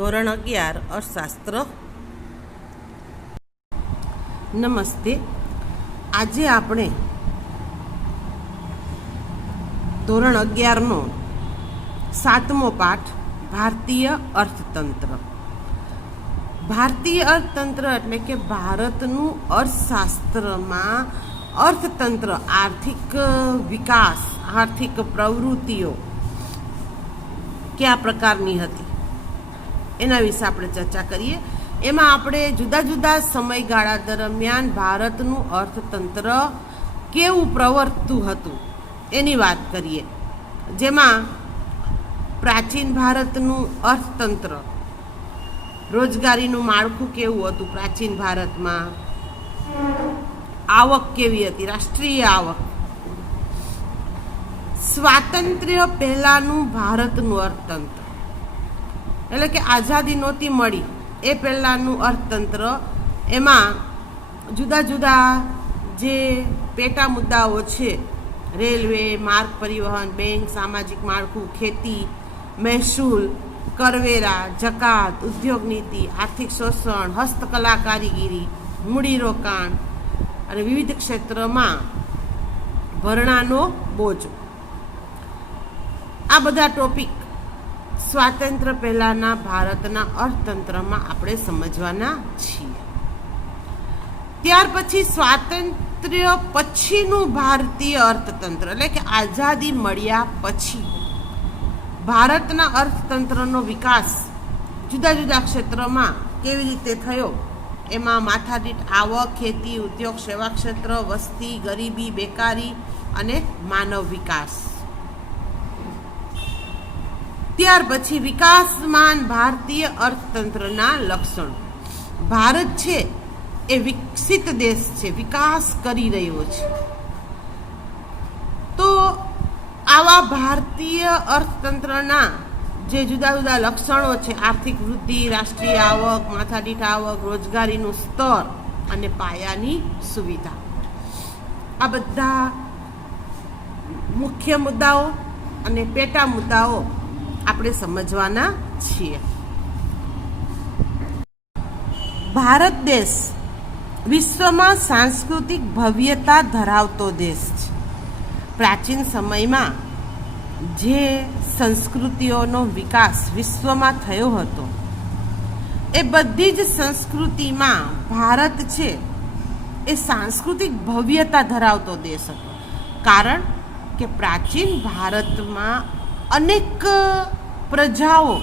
ધોરણ 11 અર્થશાસ્ત્ર. નમસ્તે. આજે આપણે ધોરણ 11નો 7મો પાઠ ભારતીય અર્થતંત્ર. ભારતીય અર્થતંત્ર એટલે કે ભારતનું અર્થશાસ્ત્રમાં અર્થતંત્ર, આર્થિક વિકાસ, આર્થિક પ્રવૃત્તિઓ કયા પ્રકારની હતી એના વિશે આપણે ચર્ચા કરીએ. એમાં આપણે જુદા જુદા સમયગાળા દરમિયાન ભારતનું અર્થતંત્ર કેવું પ્રવર્તતું હતું એની વાત કરીએ. જેમાં પ્રાચીન ભારતનું અર્થતંત્ર, રોજગારીનું માળખું કેવું હતું પ્રાચીન ભારતમાં, આવક કેવી હતી, રાષ્ટ્રીય આવક, સ્વાતંત્ર્ય પહેલાનું ભારતનું અર્થતંત્ર એટલે કે આઝાદી નહોતી મળી એ પહેલાંનું અર્થતંત્ર. એમાં જુદા જુદા જે પેટા મુદ્દાઓ છે, રેલવે, માર્ગ પરિવહન, બેંક, સામાજિક માળખું, ખેતી, મહેસૂલ, કરવેરા, જકાત, ઉદ્યોગ નીતિ, આર્થિક શોષણ, હસ્તકલા કારીગીરી, મૂડીરોકાણ અને વિવિધ ક્ષેત્રમાં ભરણાનો બોજો, આ બધા ટોપિક સ્વાતંત્ર્ય પહેલાના ભારતના અર્થતંત્રમાં આપણે સમજવાના છીએ. ત્યાર પછી સ્વાતંત્ર્ય પછીનું ભારતીય અર્થતંત્ર એટલે કે આઝાદી મળ્યા પછી ભારતના અર્થતંત્રનો વિકાસ જુદા જુદા ક્ષેત્રમાં કેવી રીતે થયો, એમાં માથાદીઠ આવક, ખેતી, ઉદ્યોગ, સેવા ક્ષેત્ર, વસ્તી, ગરીબી, બેકારી અને માનવ વિકાસ. ત્યાર પછી વિકાસમાન ભારતીય અર્થતંત્રના લક્ષણો. ભારત છે એ વિકસિત દેશ છે, વિકાસ કરી રહ્યો છે. તો આવા ભારતીય અર્થતંત્રના જે જુદા જુદા લક્ષણો છે, આર્થિક વૃદ્ધિ, રાષ્ટ્રીય આવક, માથાદીઠ આવક, રોજગારીનું સ્તર અને પાયાની સુવિધા, આ બધા મુખ્ય મુદ્દાઓ અને પેટા મુદ્દાઓ આપણે સમજવાના છીએ. ભારત દેશ વિશ્વમાં સાંસ્કૃતિક ભવ્યતા ધરાવતો દેશ છે. પ્રાચીન સમયમાં જે સંસ્કૃતિઓનો વિકાસ વિશ્વમાં થયો હતો એ બધી જ સંસ્કૃતિમાં ભારત છે એ સાંસ્કૃતિક ભવ્યતા ધરાવતો દેશ હતો. કારણ કે પ્રાચીન ભારતમાં અનેક પ્રજાઓ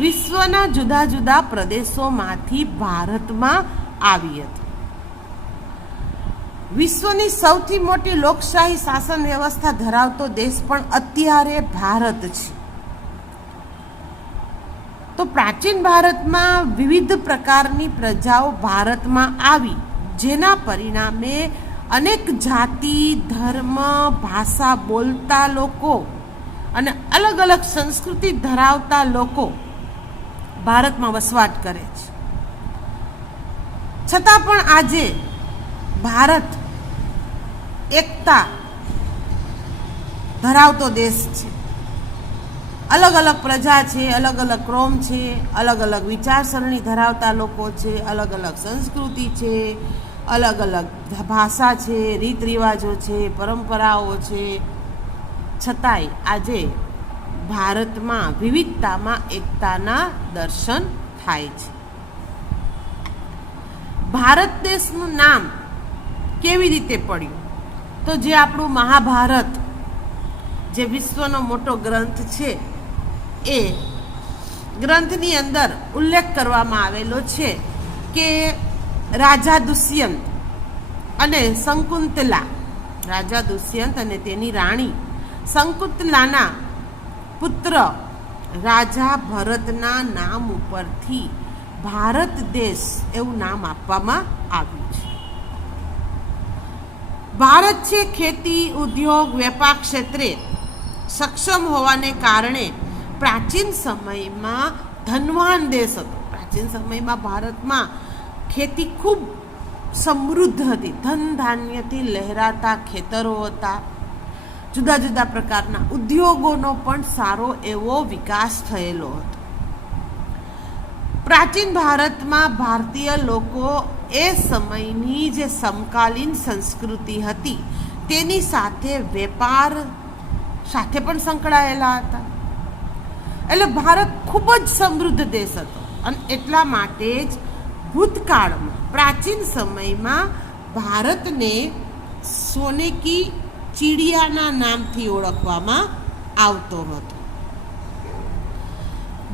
વિશ્વના જુદા જુદા પ્રદેશોમાંથી ભારતમાં આવી હતી. વિશ્વની સૌથી મોટી લોકશાહી શાસન વ્યવસ્થા ધરાવતો દેશ પણ અત્યારે ભારત છે. તો પ્રાચીન ભારતમાં વિવિધ પ્રકારની પ્રજાઓ ભારતમાં આવી, જેના પરિણામે અનેક જાતિ, ધર્મ, ભાષા બોલતા લોકો અને અલગ અલગ સંસ્કૃતિ ધરાવતા લોકો ભારતમાં વસવાટ કરે છે. છતાં પણ આજે ભારત એકતા ધરાવતો દેશ છે. અલગ અલગ પ્રજા છે, અલગ અલગ કોમ છે, અલગ અલગ વિચારસરણી ધરાવતા લોકો છે, અલગ અલગ સંસ્કૃતિ છે, અલગ અલગ ભાષા છે, રીત રિવાજો છે, પરંપરાઓ છે. છતાંય આજે ભારતમાં વિવિધતામાં એકતાના દર્શન થાય છે. ભારત દેશનું નામ કેવી રીતે પડ્યું? તો જે આપણું મહાભારત, જે વિશ્વનો મોટો ગ્રંથ છે, એ ગ્રંથની અંદર ઉલ્લેખ કરવામાં આવેલો છે કે રાજા દુષ્યંત અને શકુંતલા, રાજા દુષ્યંત અને તેની રાણી શકુંતલાના પુત્ર રાજા ભરતના નામ ઉપરથી ભારત દેશ એવું નામ આપવામાં આવ્યું છે. ભારત છે ખેતી, ઉદ્યોગ, વેપાર ક્ષેત્રે સક્ષમ હોવાને કારણે પ્રાચીન સમયમાં ધનવાન દેશ હતો. પ્રાચીન સમયમાં ભારતમાં ખેતી ખૂબ સમૃદ્ધ હતી. ધન ધાન્યથી લહેરાતા ખેતરો હતા. જુદા જુદા પ્રકારના ઉદ્યોગોનો પણ સારો એવો વિકાસ થયેલો હતો. પ્રાચીન ભારતમાં ભારતીય લોકો એ સમયની જે સમકાલીન સંસ્કૃતિ હતી તેની સાથે વેપાર સાથે પણ સંકળાયેલા હતા. એટલે ભારત ખૂબ જ સમૃદ્ધ દેશ હતો અને એટલા માટે જ ભૂતકાળમાં પ્રાચીન સમયમાં ભારતને સોને કી ચીડિયાના નામથી ઓળખવામાં આવતો હતો.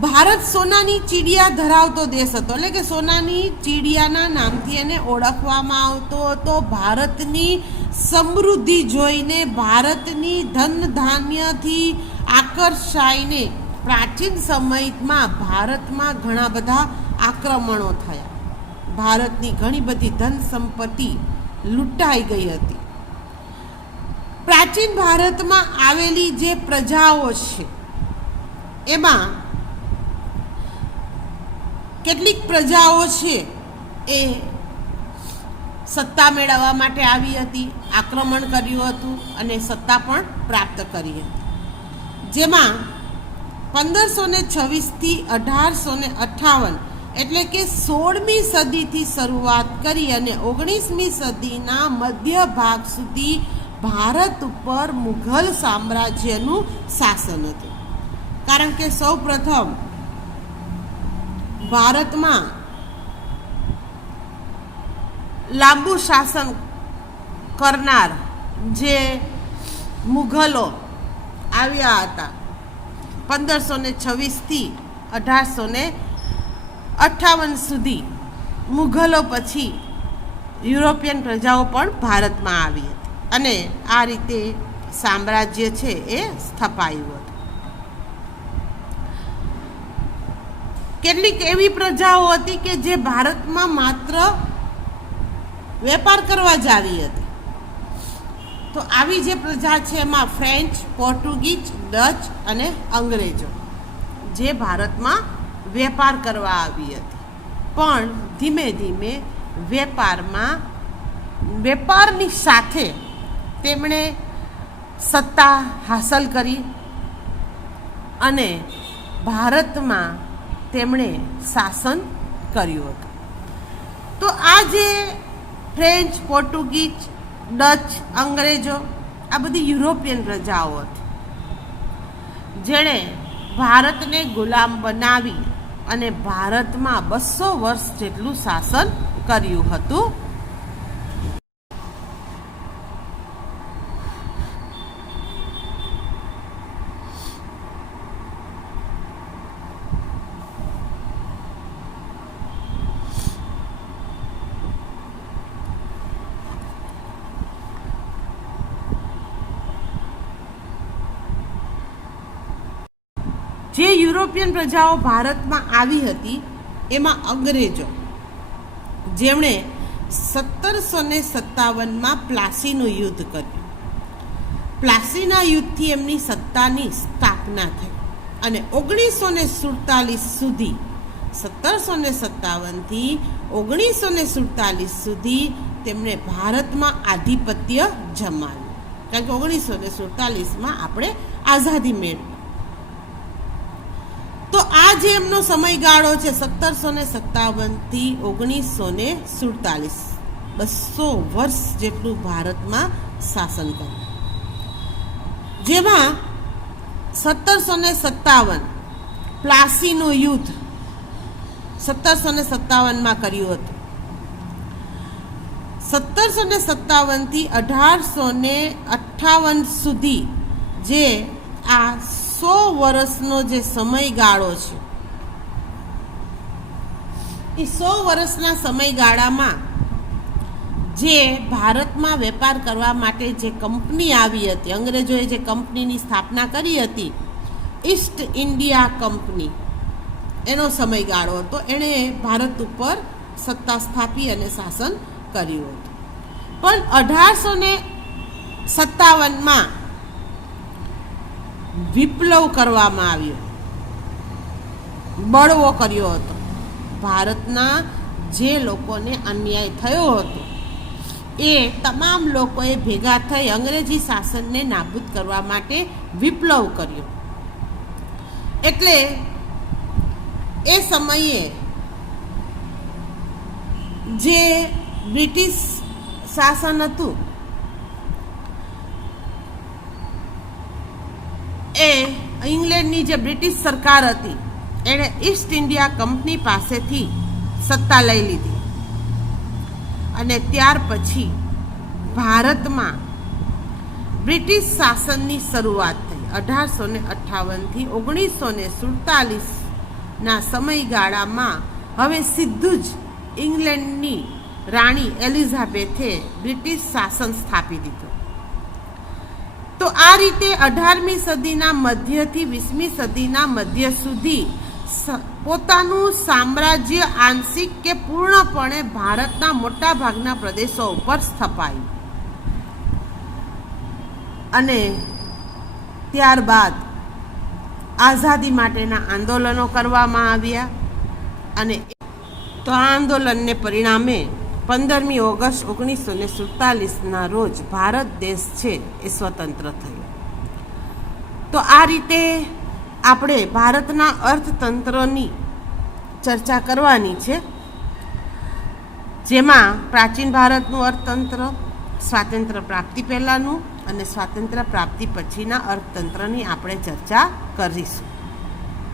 ભારત સોનાની ચીડિયા ધરાવતો દેશ હતો, એટલે કે સોનાની ચીડિયાના નામથી એને ઓળખવામાં આવતો હતો. ભારતની સમૃદ્ધિ જોઈને, ભારતની ધન ધાન્યથી આકર્ષાઈને પ્રાચીન સમયમાં ભારતમાં ઘણા બધા આક્રમણો થયા. ભારતની ઘણી બધી ધન સંપત્તિ લૂંટાઈ ગઈ હતી. પ્રાચીન ભારતમાં આવેલી જે પ્રજાઓ છે એમાં કેટલીક પ્રજાઓ છે એ સત્તા મેળવવા માટે આવી હતી, આક્રમણ કર્યું હતું અને સત્તા પણ પ્રાપ્ત કરી હતી. જેમાં 1526થી 1858 એટલે કે 16મી સદીથી શરૂઆત કરી અને 19મી સદીના મધ્ય ભાગ સુધી ભારત ઉપર મુઘલ સામ્રાજ્યનું શાસન હતું. કારણ કે સૌ પ્રથમ ભારતમાં લાંબુ શાસન કરનાર જે મુઘલો આવ્યા હતા 1526થી 1858 સુધી, મુઘલો પછી યુરોપિયન પ્રજાઓ પણ ભારતમાં આવી હતી અને આ રીતે સામ્રાજ્ય છે એ સ્થપાયું હતું. કેટલીક એવી પ્રજાઓ હતી કે જે ભારતમાં માત્ર વેપાર કરવા જ આવી હતી. તો આવી જે પ્રજા છે એમાં ફ્રેન્ચ, પોર્ટુગીઝ, ડચ અને અંગ્રેજો જે ભારતમાં વેપાર કરવા આવી હતી. પણ ધીમે ધીમે વેપારની સાથે તેમણે સત્તા હાંસલ કરી અને ભારતમાં તેમણે શાસન કર્યું હતું. તો આ જે ફ્રેન્ચ, પોર્ટુગીઝ, ડચ, અંગ્રેજો આ બધી યુરોપિયન પ્રજાઓ હતી જેણે ભારતને ગુલામ બનાવી અને ભારતમાં 200 વર્ષ જેટલું શાસન કર્યું હતું. જે યુરોપિયન પ્રજાઓ ભારતમાં આવી હતી એમાં અંગ્રેજો, જેમણે 1757માં પ્લાસીનું યુદ્ધ કર્યું. પ્લાસીના યુદ્ધથી એમની સત્તાની સ્થાપના થઈ અને 1947 સુધી 1757થી 1947 સુધી તેમણે ભારતમાં આધિપત્ય જમાવ્યું. કારણ કે 1947માં આપણે આઝાદી મેળવી. તો આ જે એમનો સમયગાળો છે 1757થી 1947, 200 વર્ષ જેટલું ભારતમાં શાસન કર્યું. જેમાં 1757 પ્લાસીનું યુદ્ધ 1757માં કર્યું હતું. 1757થી 1858 સુધી જે આ 100 વર્ષનો જે સમયગાળો છે એ 100 વર્ષના સમયગાળામાં જે ભારતમાં વેપાર કરવા માટે જે કંપની આવી હતી, અંગ્રેજોએ જે કંપનીની સ્થાપના કરી હતી, ઈસ્ટ ઇન્ડિયા કંપની, એનો સમયગાળો હતો. એણે ભારત ઉપર સત્તા સ્થાપી અને શાસન કર્યું હતું. પણ 1857માં વિપ્લવ કરવામાં આવ્યો, બળવો કર્યો હતો. ભારતના જે લોકોને અન્યાય થયો હતો એ તમામ લોકોએ ભેગા થઈ અંગ્રેજી શાસનને નાબૂદ કરવા માટે વિપ્લવ કર્યો. એટલે એ સમયે જે બ્રિટિશ શાસન હતું એ ઇંગ્લેન્ડની જે બ્રિટિશ સરકાર હતી એણે ઈસ્ટ ઇન્ડિયા કંપની પાસેથી સત્તા લઈ લીધી અને ત્યાર પછી ભારતમાં બ્રિટિશ શાસનની શરૂઆત થઈ 1858થી 1947ના સમયગાળામાં હવે સીધું જ ઇંગ્લેન્ડની રાણી એલિઝાબેથે બ્રિટિશ શાસન સ્થાપી દીધું. તો આ રીતે 18મી સદીના મધ્યથી 20મી સદીના મધ્ય સુધી પોતાનું સામ્રાજ્ય આંશિક કે પૂર્ણપણે ભારતના મોટા ભાગના પ્રદેશો ઉપર સ્થપાયું અને ત્યારબાદ આઝાદી માટેના આંદોલનો કરવામાં આવ્યા અને તો આ આંદોલનને પરિણામે 15મી ઓગસ્ટ 1947ના રોજ ભારત દેશ છે એ સ્વતંત્ર થયો. તો આ રીતે આપણે ભારતના અર્થતંત્રની ચર્ચા કરવાની છે, જેમાં પ્રાચીન ભારતનું અર્થતંત્ર, સ્વાતંત્ર્ય પ્રાપ્તિ પહેલાંનું અને સ્વાતંત્ર્ય પ્રાપ્તિ પછીના અર્થતંત્રની આપણે ચર્ચા કરીશું.